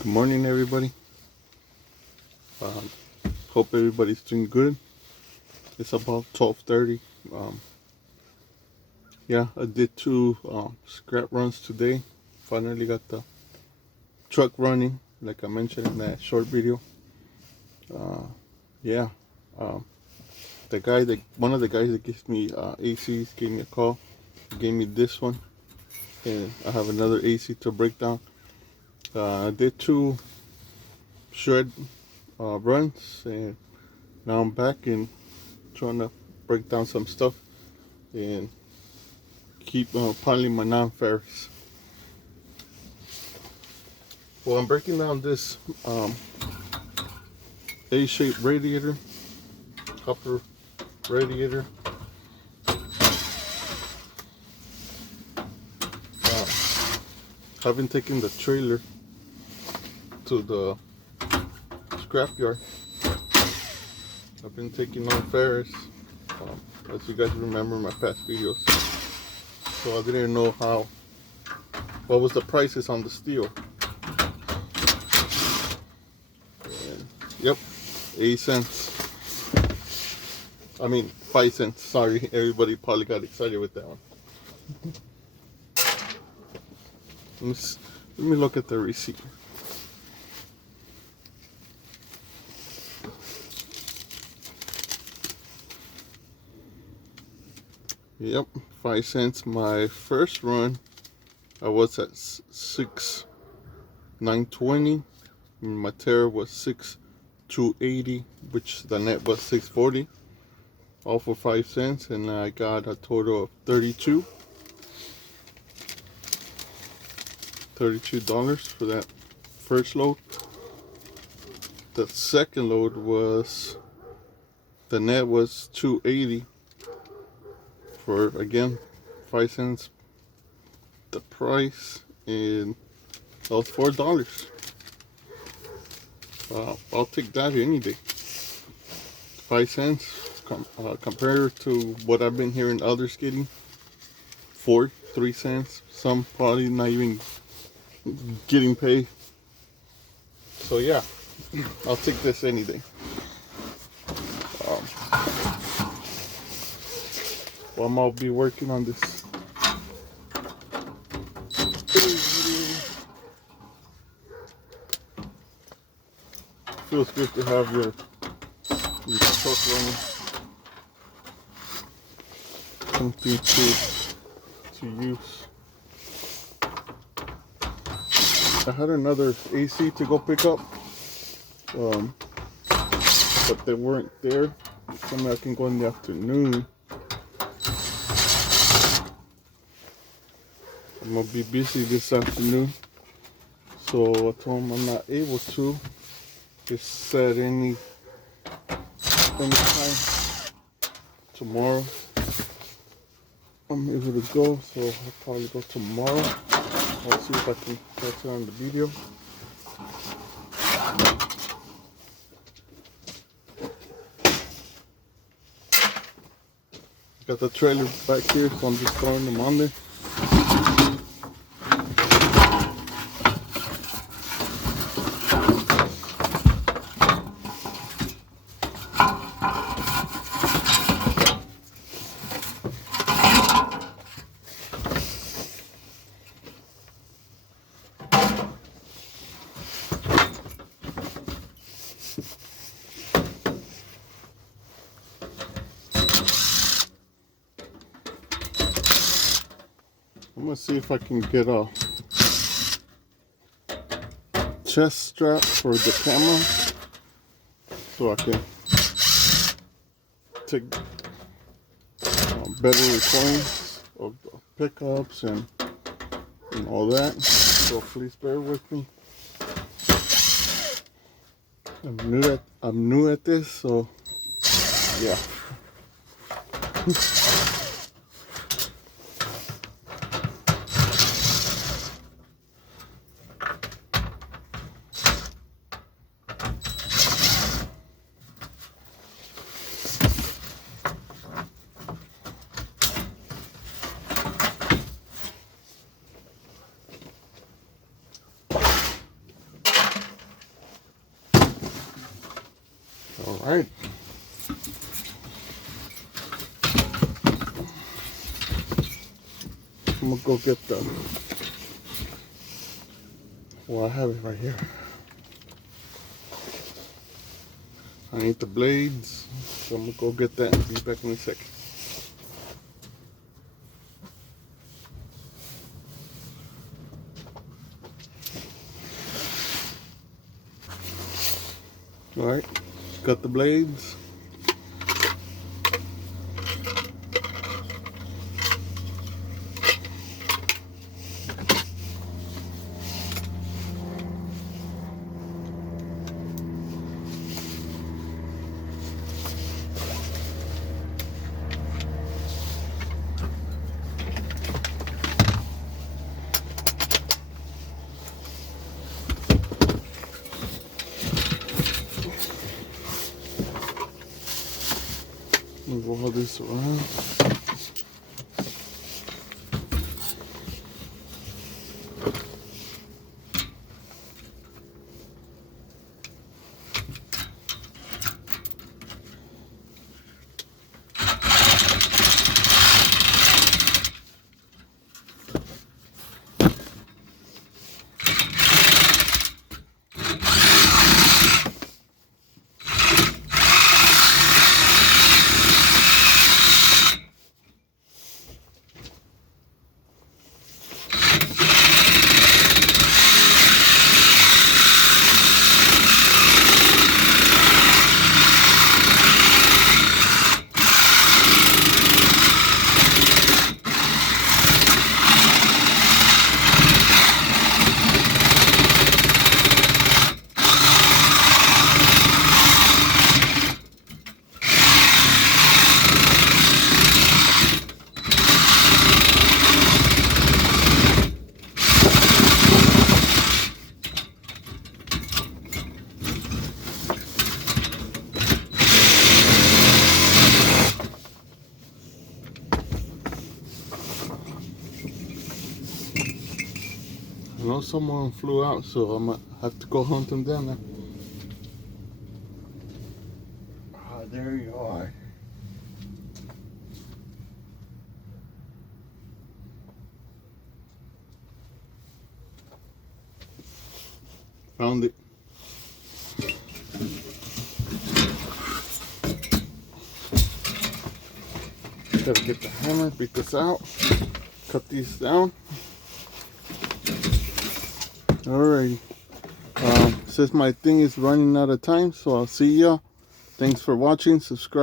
Good morning, everybody. Um, Hope everybody's doing good. It's about 12:30. Yeah, I did two scrap runs today. Finally got the truck running, like I mentioned in that short video. Yeah, um, one of the guys that gives me ACs gave me a call. He gave me this one, and I have another AC to break down. I did two shred runs, and now I'm back and trying to break down some stuff and keep piling my non-ferrous. Well, I'm breaking down this A-shaped radiator, copper radiator. I've been taking the trailer to the scrapyard. I've been taking non-ferrous, as you guys remember my past videos. So I didn't know what was the prices on the steel. And, yep, 8 cents. I mean 5 cents. Sorry, everybody probably got excited with that one. Let me look at the receipt. Yep, 5 cents. My first run, I was at 6,920. My tear was 6,280, which the net was 640. All for 5 cents, and I got a total of $32 for that first load. The second load was, the net was 280 for, again, 5 cents the price, and that was $4. I'll take that any day. 5 cents compared to what I've been hearing others getting, 3 cents. Some probably not even getting paid. So yeah, I'll take this any day. Well, I'll be working on this. Feels good to have your truck running. Something to use. I had another AC to go pick up, but they weren't there. Something I can go in the afternoon. I'm gonna be busy this afternoon, so I told them I'm not able to. Just set any time tomorrow. I'm able to go, so I'll probably go tomorrow. I'll see if I can catch it on the video. Got the trailer back here, so I'm just throwing them on there. I'm gonna see if I can get a chest strap for the camera so I can take better recordings of the pickups and all that. So please bear with me. I'm new at this, so yeah. right. I'm gonna go get the, well, I have it right here. I need the blades, so I'm gonna go get that and be back in a second. Alright, got the blades. Move all this around. I know someone flew out, so I'm gonna have to go hunt them down now. Ah, there you are. Found it. Gotta get the hammer, beat this out, cut these down. Alrighty. Since my thing is running out of time, so I'll see ya. Thanks for watching. Subscribe.